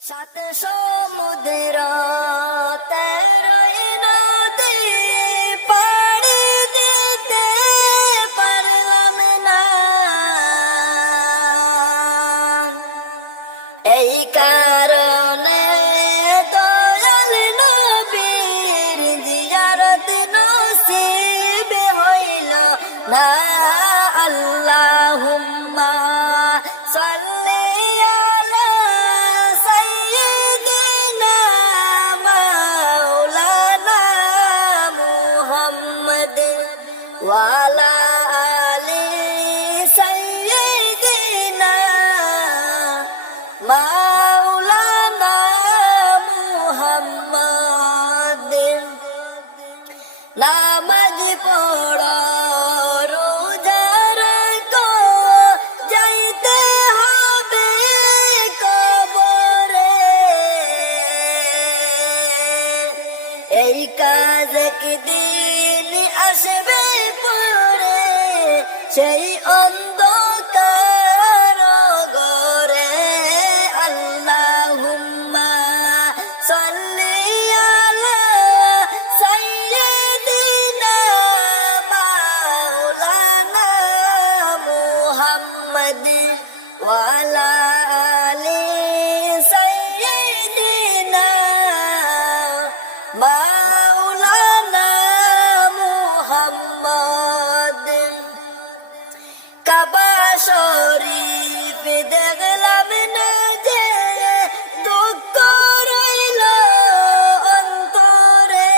সাত সমুদ্র তেরোই নদী পাড়ি দিতে পারলাম না, এই কারণে দয়াল নবীর জিয়ারত নসিব হইল না। আল্লাহুম্মা সাল্লি আলা সাইয়্যিদিনা মাওলানা মুহাম্মদ ওয়া আলা আলি সাইয়্যিদিনা মাওলানা মুহাম্মদ। নামাজ পড়ো রোজা রাখো, যাইতে হবে কবরে, এই কাজ একদিন আসবে পরে, সেই অন্ধকার ঘরে। আল্লাহুম্মা সাল্লি আলা সাইয়্যিদিনা মাওলানা মুহাম্মদ ওয়া আলা আলি সাইয়্যিদিনা মাওলানা মুহাম্মদ। কাবা শরীফ দেখলাম না যে, দুঃখ রইল অন্তরে,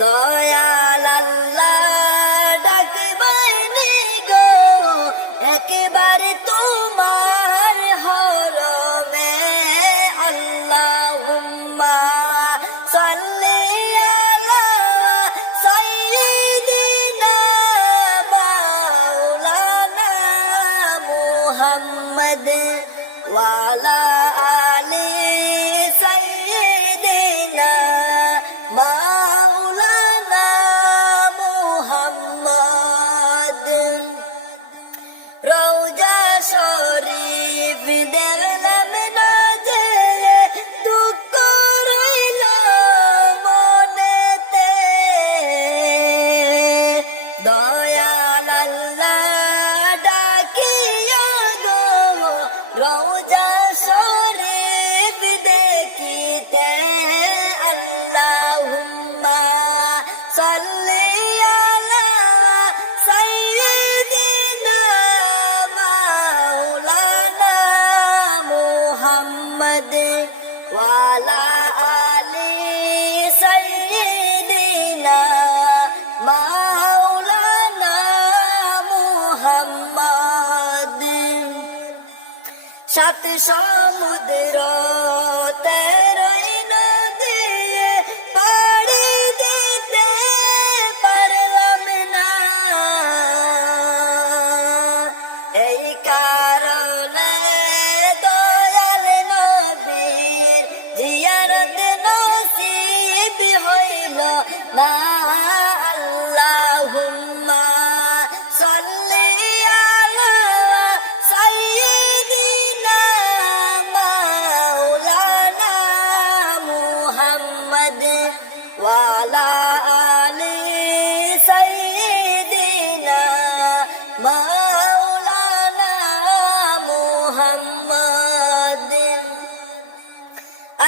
দয়াল আল্লাহ ডাকবানি গো একেবারে তোমার হরমে। আল্লাহুম্মা সাল্লি আলা সাইয়্যিদিনা মাওলানা মুহাম্মদ ওয়া আলা আলি সাইয়্যিদিনা মাওলানা মুহাম্মদ। রওজা শরীফ দেখলাম না যে, দুঃখ রইল মনেতে, দয়াল আল্লাহ ডাকিয়া গো রওজা শরীফ দেখিতে। আল্লাহুম্মা সাল্লি আলা সাইয়্যিদিনা মাওলানা মুহাম্মদ ওয়া আলা আলি সাইয়্যিদিনা মাওলানা মুহাম্মদ। সাত সমুদ্র তেরোই নদী পাড়ি দিতে পারলাম না, এই কারণে দয়াল নবীর জিয়ারত নসিব হইল না। আল্লাহুম্মা সাল্লি আলা সাইয়্যিদিনা মাওলানা মুহাম্মদ ওয়া আলা আলি সাইয়্যিদিনা মাওলানা মুহাম্মদ।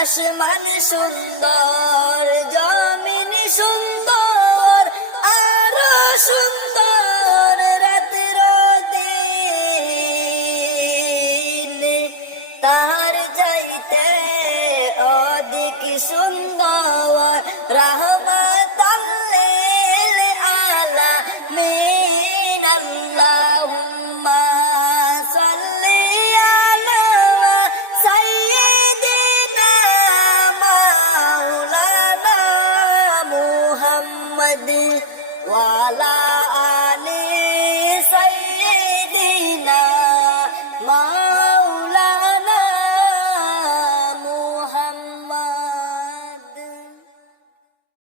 আসমান সুন্দর, জমিন সুন্দর, আরো সুন্দর রাতের দিন, তার যাইতে অধিক সুন্দর রাহমাতাল লিল আলামিন। আল্লাহুম্মা সাল্লি আলা সাইয়্যিদিনা মাওলানা মুহাম্মদ ওয়া আলা